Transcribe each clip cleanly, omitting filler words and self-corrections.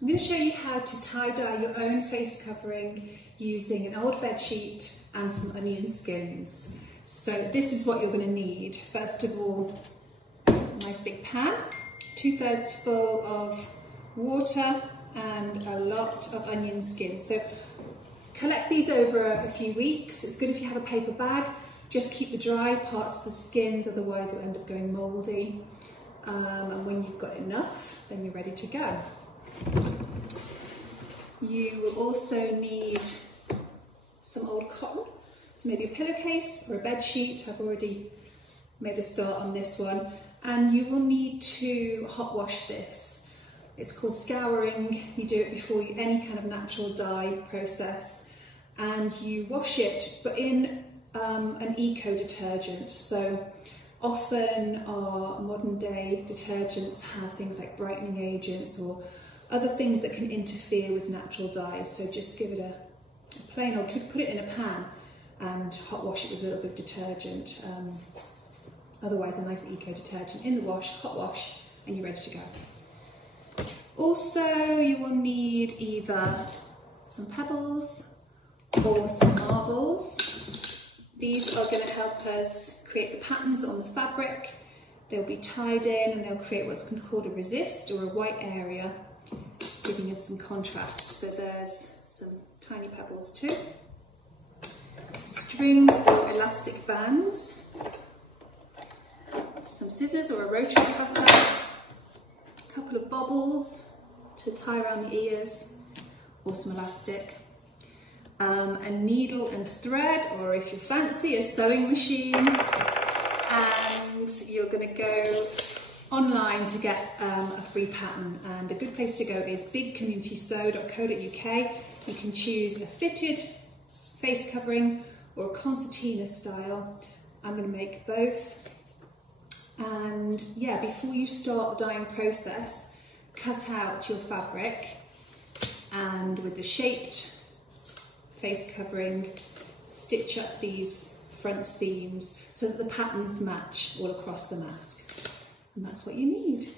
I'm going to show you how to tie-dye your own face covering using an old bed sheet and some onion skins. So this is what you're going to need. First of all, a nice big pan, 2/3 full of water and a lot of onion skins. So collect these over a few weeks. It's good if you have a paper bag. Just keep the dry parts of the skins, otherwise it'll end up going mouldy. And when you've got enough, then you're ready to go. You will also need some old cotton, so maybe a pillowcase or a bed sheet. I've already made a start on this one. And you will need to hot wash this. It's called scouring. You do it before any kind of natural dye process. And you wash it, but in an eco detergent. So often our modern day detergents have things like brightening agents or other things that can interfere with natural dyes. So just give it a plain, or could put it in a pan and hot wash it with a little bit of detergent. Otherwise a nice eco detergent in the wash, hot wash, and you're ready to go. Also you will need either some pebbles or some marbles. These are going to help us create the patterns on the fabric. They'll be tied in and they'll create what's called a resist or a white area, giving us some contrast. So there's some tiny pebbles too. String or elastic bands, some scissors or a rotary cutter, a couple of bobbles to tie around the ears, or some elastic. A needle and thread, or if you fancy, a sewing machine, and you're going to go online to get a free pattern. And a good place to go is bigcommunitysew.co.uk. You can choose a fitted face covering or a concertina style. I'm going to make both. And yeah, before you start the dyeing process, cut out your fabric, and with the shaped face covering, stitch up these front seams so that the patterns match all across the mask. And that's what you need.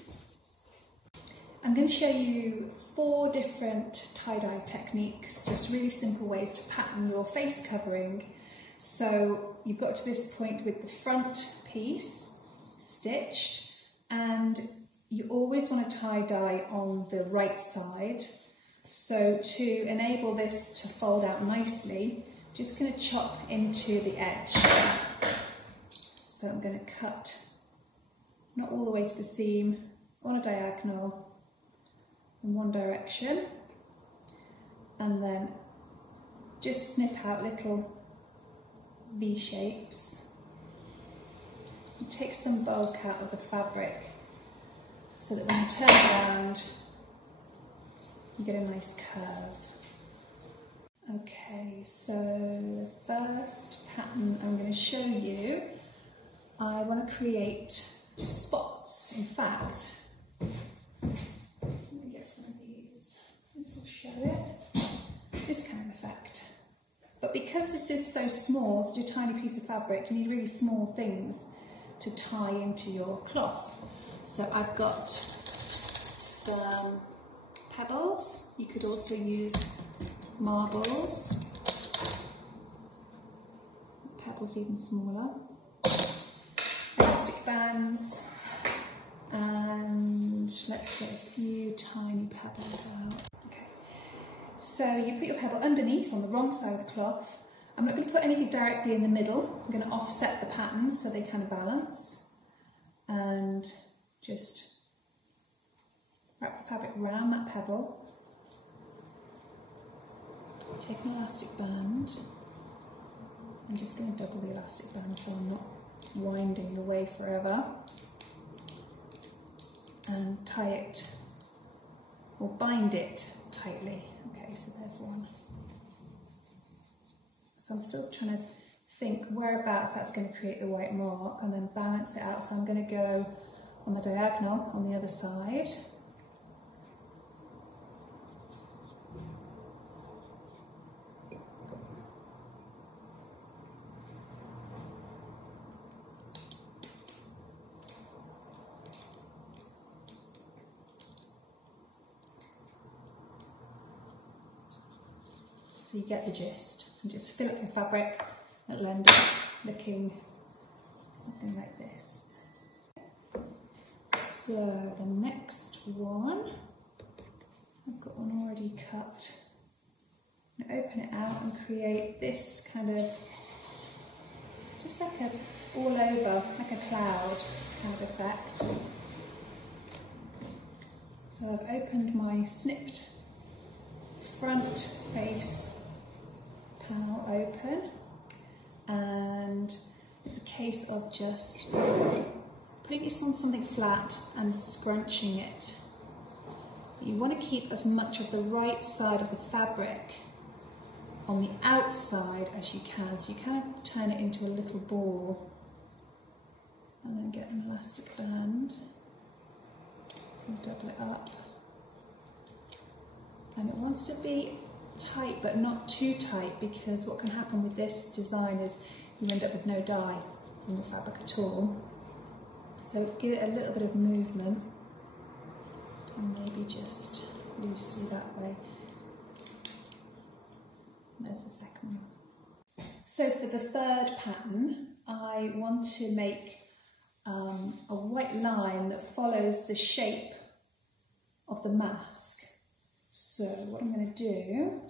I'm going to show you 4 different tie-dye techniques, just really simple ways to pattern your face covering. So you've got to this point with the front piece stitched, and you always want to tie-dye on the right side. So to enable this to fold out nicely, I'm just going to chop into the edge. So I'm going to cut, not all the way to the seam, on a diagonal in one direction, and then just snip out little V shapes. And take some bulk out of the fabric so that when you turn it around, you get a nice curve. Okay, so the first pattern I'm going to show you, I want to create just spots. In fact, let me get some of these. This will show it. This kind of effect. But because this is so small, such a tiny piece of fabric, you need really small things to tie into your cloth. So I've got some pebbles. You could also use marbles. Pebbles even smaller. Elastic bands. And let's get a few tiny pebbles out. Okay. So you put your pebble underneath on the wrong side of the cloth. I'm not going to put anything directly in the middle. I'm going to offset the patterns so they kind of balance. And just wrap the fabric around that pebble. Take an elastic band. I'm just going to double the elastic band so I'm not winding away forever. And tie it, or bind it tightly. Okay, so there's one. So I'm still trying to think whereabouts that's going to create the white mark, and then balance it out. So I'm going to go on the diagonal on the other side. So you get the gist. And just fill up your fabric and it'll end up looking something like this. So the next one, I've got one already cut. I'm going to open it out and create this kind of, just like a all over, like a cloud kind of effect. So I've opened my snipped front face panel open, and it's a case of just putting this on something flat and scrunching it. You want to keep as much of the right side of the fabric on the outside as you can, so you kind of turn it into a little ball and then get an elastic band and double it up. And it wants to be tight but not too tight, because what can happen with this design is you end up with no dye in the fabric at all. So give it a little bit of movement and maybe just loosely that way. There's the second one. So for the third pattern, I want to make a white line that follows the shape of the mask. So what I'm going to do,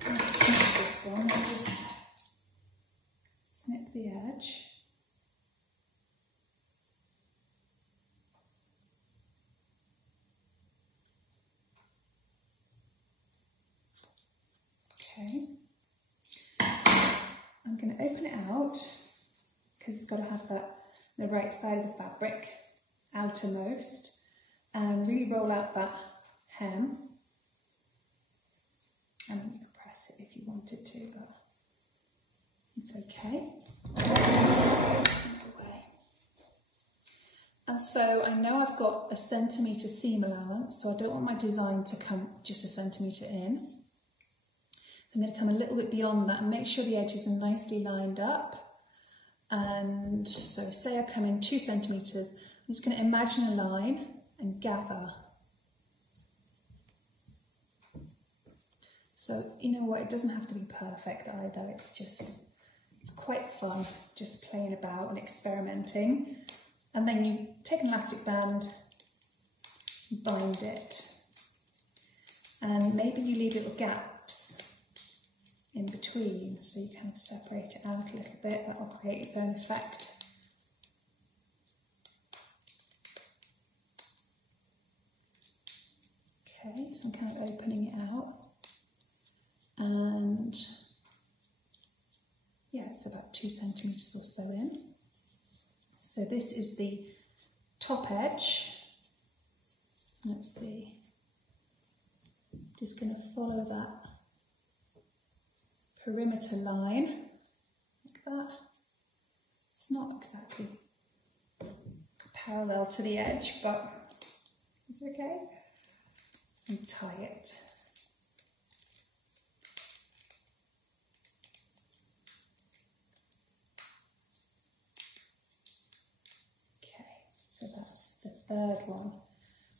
I'm going to snip this one and just snip the edge. Okay, I'm going to open it out because it's got to have the right side of the fabric outermost, and really roll out that hem. And you can press it if you wanted to, but it's okay. And so I know I've got a centimetre seam allowance, so I don't want my design to come just a centimetre in. I'm going to come a little bit beyond that and make sure the edges are nicely lined up. And so say I come in 2 centimetres, I'm just going to imagine a line and gather. So you know what, it doesn't have to be perfect either, it's quite fun just playing about and experimenting. And then you take an elastic band, bind it, and maybe you leave little gaps in between, so you kind of separate it out a little bit. That will create its own effect. Okay, so I'm kind of opening it out, and yeah, it's about 2 centimetres or so in. So this is the top edge. Let's see, just going to follow that perimeter line, like that. It's not exactly parallel to the edge, but it's okay. And tie it. Okay, so that's the third one.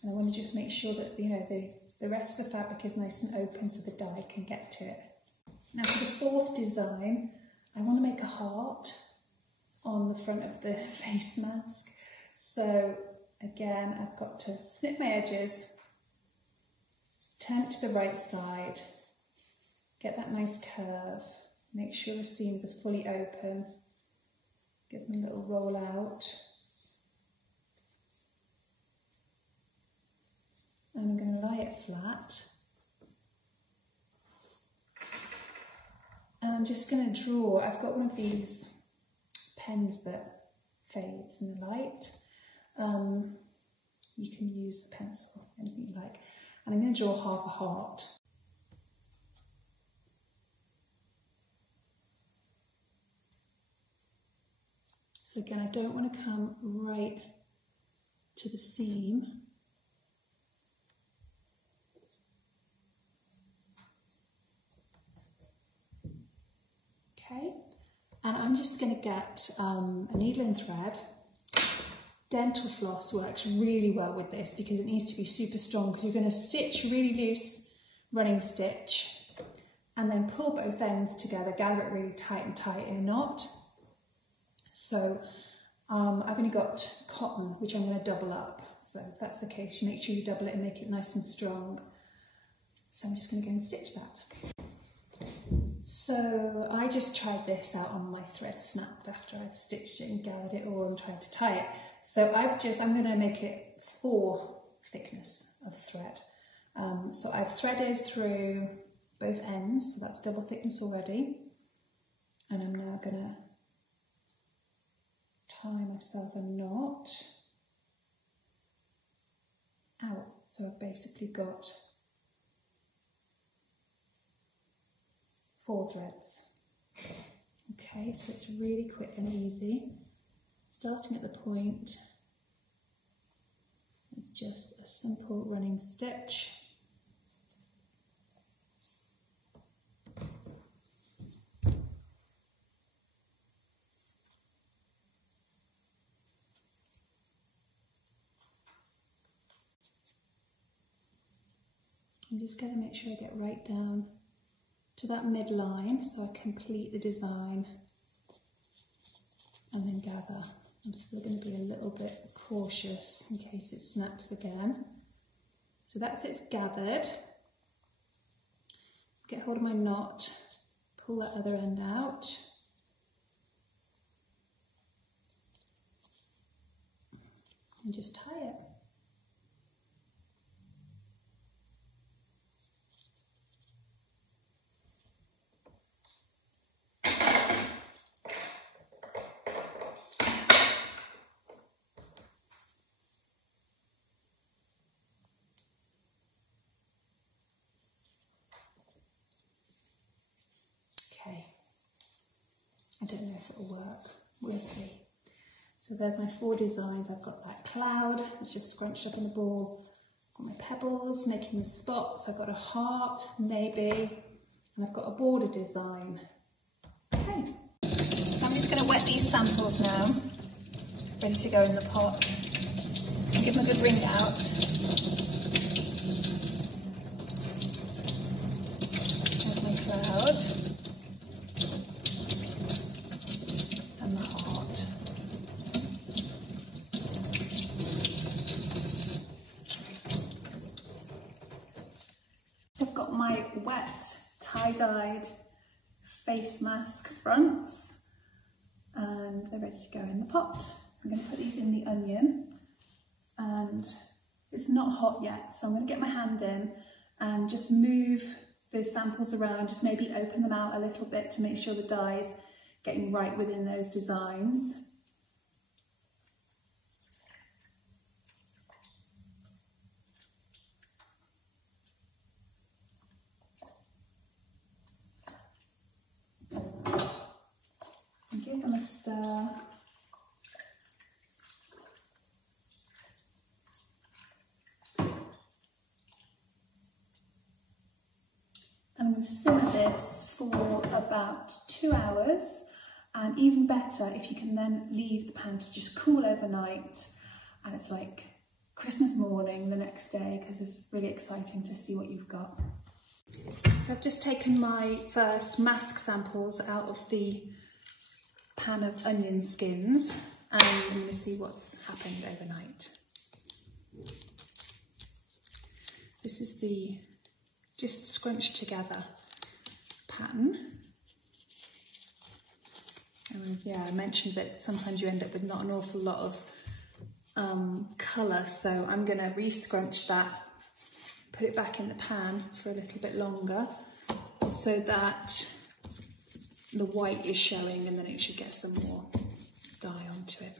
And I want to just make sure that, you know, the rest of the fabric is nice and open so the dye can get to it. Now for the fourth design, I want to make a heart on the front of the face mask. So again, I've got to snip my edges, turn it to the right side, get that nice curve, make sure the seams are fully open, give them a little roll out. And I'm going to lie it flat. And I'm just going to draw, I've got one of these pens that fades in the light. You can use a pencil, anything you like. And I'm going to draw half a heart. So again, I don't want to come right to the seam. Okay, and I'm just going to get a needle and thread. Dental floss works really well with this because it needs to be super strong, because you're going to stitch really loose running stitch, and then pull both ends together, gather it really tight and tight in a knot. So I've only got cotton, which I'm going to double up. So if that's the case, you make sure you double it and make it nice and strong. So I'm just going to go and stitch that. So I just tried this out on my thread snapped after I'd stitched it and gathered it all and tried to tie it. So I'm going to make it 4 thickness of thread. So I've threaded through both ends, so that's double thickness already. And I'm now going to tie myself a knot out. So I've basically got 4 threads. Okay, so it's really quick and easy. Starting at the point, it's just a simple running stitch. I'm just going to make sure I get right down to that midline so I complete the design and then gather. I'm still going to be a little bit cautious in case it snaps again. So that's it's gathered. Get hold of my knot, pull that other end out. And just tie it. I don't know if it'll work, we'll see. So there's my 4 designs. I've got that cloud, it's just scrunched up in a ball. I've got my pebbles, making the spots. I've got a heart, maybe, and I've got a border design. Okay, so I'm just going to wet these samples now, ready to go in the pot. Give them a good wring out. There's my cloud. My wet tie-dyed face mask fronts, and they're ready to go in the pot. I'm going to put these in the onion, and it's not hot yet, so I'm going to get my hand in and just move those samples around, just maybe open them out a little bit to make sure the dye's getting right within those designs. Give them a stir. I'm going to simmer this for about 2 hours, and even better if you can then leave the pan to just cool overnight, and it's like Christmas morning the next day, because it's really exciting to see what you've got. So I've just taken my first mask samples out of the pan of onion skins, and I'm going to see what's happened overnight. This is the just scrunched together pattern. And yeah, I mentioned that sometimes you end up with not an awful lot of colour, so I'm going to re-scrunch that, put it back in the pan for a little bit longer so that the white is showing, and then it should get some more dye onto it.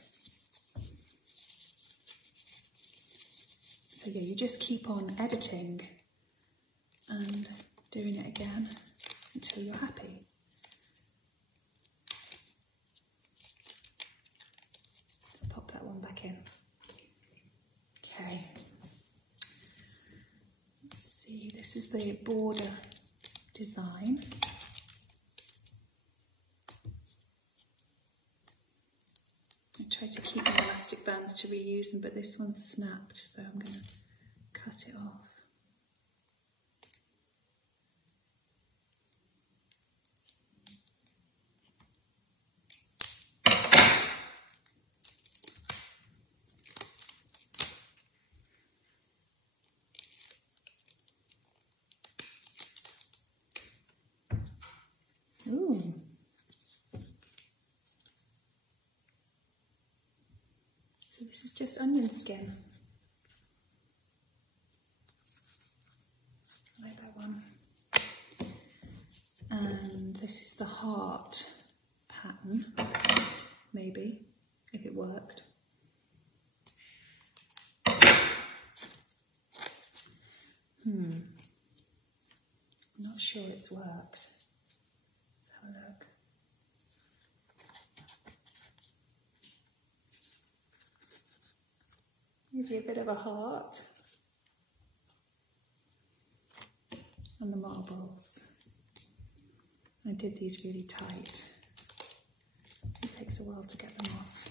So yeah, you just keep on editing and doing it again until you're happy. Pop that one back in. Okay. Let's see, this is the border design. I try to keep my elastic bands to reuse them, but this one's snapped, so I'm going to cut it off. Ooh. So this is just onion skin. I like that one. And this is the heart pattern, maybe, if it worked. I'm not sure it's worked. Let's have a look. Maybe a bit of a heart. And the marbles. I did these really tight. It takes a while to get them off.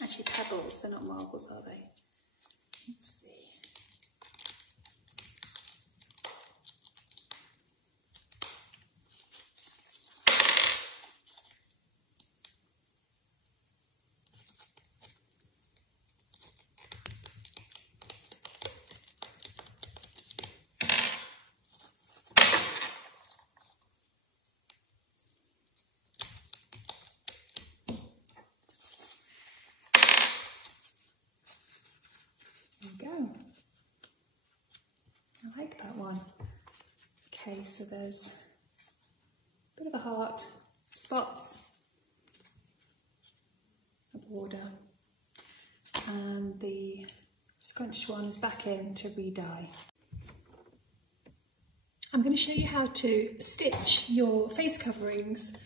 Actually, pebbles, they're not marbles, are they? Let's see. There we go. I like that one. Okay, so there's a bit of a heart, spots, a border, and the scrunched one is back in to re-dye. I'm going to show you how to stitch your face coverings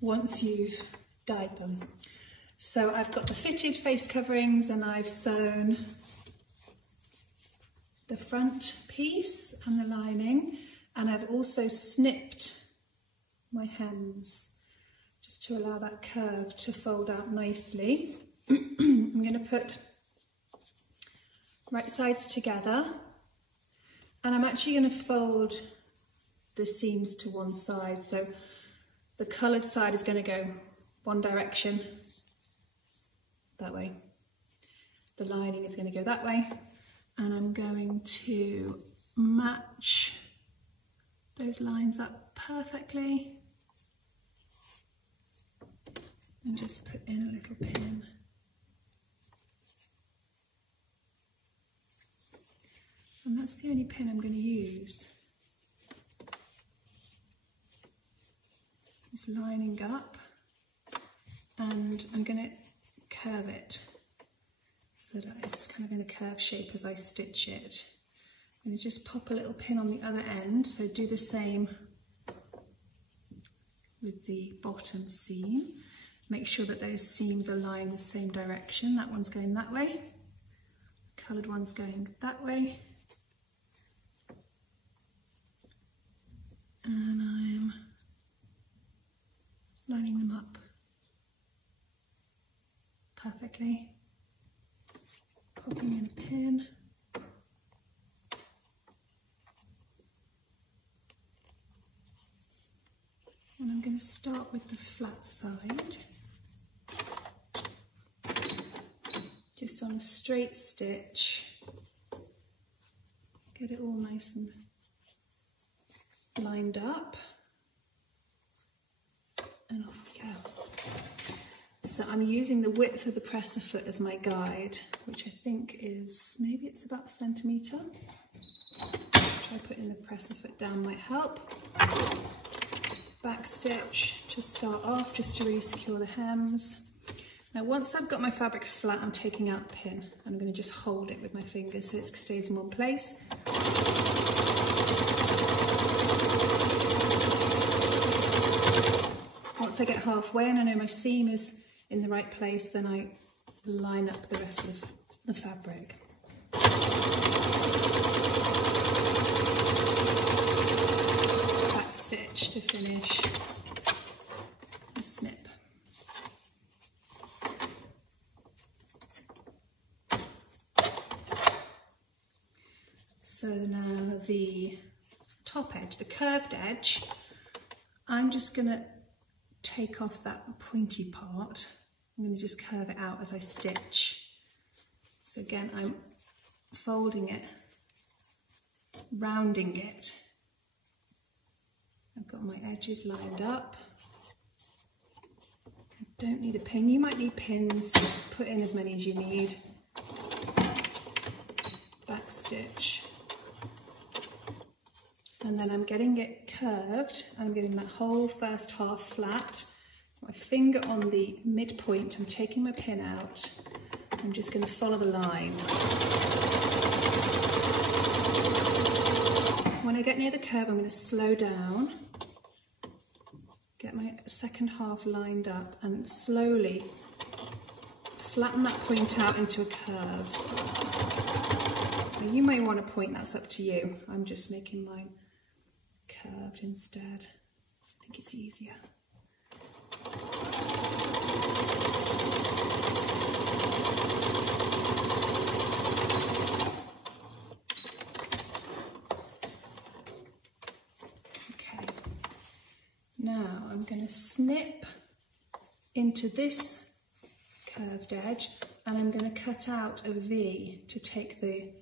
once you've dyed them. So I've got the fitted face coverings and I've sewn the front piece and the lining, and I've also snipped my hems just to allow that curve to fold out nicely. I'm going to put right sides together, and I'm actually going to fold the seams to one side, so the coloured side is going to go one direction, that way. The lining is going to go that way. And I'm going to match those lines up perfectly and just put in a little pin. And that's the only pin I'm going to use. Just lining up, and I'm going to curve it so that it's kind of in a curved shape as I stitch it. I'm going to just pop a little pin on the other end, so do the same with the bottom seam. Make sure that those seams are lying the same direction. That one's going that way, the coloured one's going that way. And I'm lining them up perfectly. Popping in a pin. And I'm going to start with the flat side. Just on a straight stitch. Get it all nice and lined up. And off we go. So I'm using the width of the presser foot as my guide, which I think is, maybe it's about 1 centimetre. Try putting the presser foot down might help. Back stitch to start off, just to really secure the hems. Now once I've got my fabric flat, I'm taking out the pin. I'm going to just hold it with my fingers so it stays in one place. Once I get halfway and I know my seam is in the right place, then I line up the rest of the fabric. Back stitch to finish the snip. So now the top edge, the curved edge, I'm just going to take off that pointy part, I'm going to just curve it out as I stitch. So again, I'm folding it, rounding it. I've got my edges lined up. I don't need a pin. You might need pins. Put in as many as you need. Back stitch. And then I'm getting it curved. I'm getting that whole first half flat. My finger on the midpoint. I'm taking my pin out. I'm just going to follow the line. When I get near the curve, I'm going to slow down. Get my second half lined up and slowly flatten that point out into a curve. Now you may want to point, that's up to you. I'm just making mine curved instead. I think it's easier. Now I'm going to snip into this curved edge and I'm going to cut out a V to take the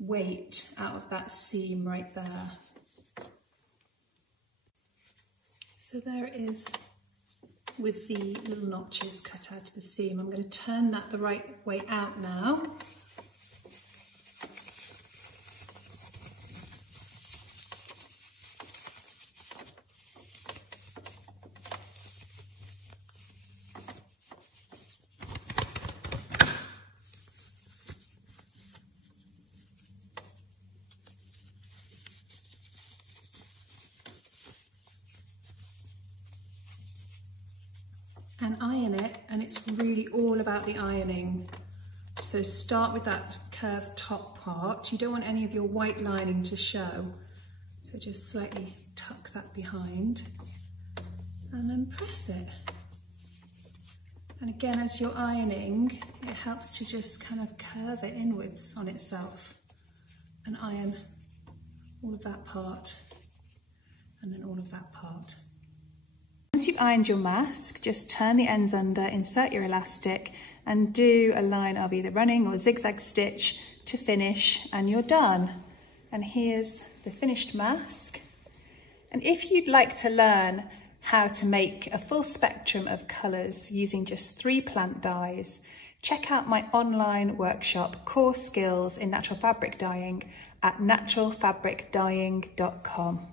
weight out of that seam right there. So there it is with the little notches cut out of the seam. I'm going to turn that the right way out now. And iron it, and it's really all about the ironing. So start with that curved top part. You don't want any of your white lining to show, so just slightly tuck that behind and then press it. And again, as you're ironing, it helps to just kind of curve it inwards on itself and iron all of that part and then all of that part. Once you've ironed your mask, just turn the ends under, insert your elastic and do a line of either running or zigzag stitch to finish and you're done. And here's the finished mask. And if you'd like to learn how to make a full spectrum of colours using just 3 plant dyes, check out my online workshop, Core Skills in Natural Fabric Dyeing, at naturalfabricdyeing.com.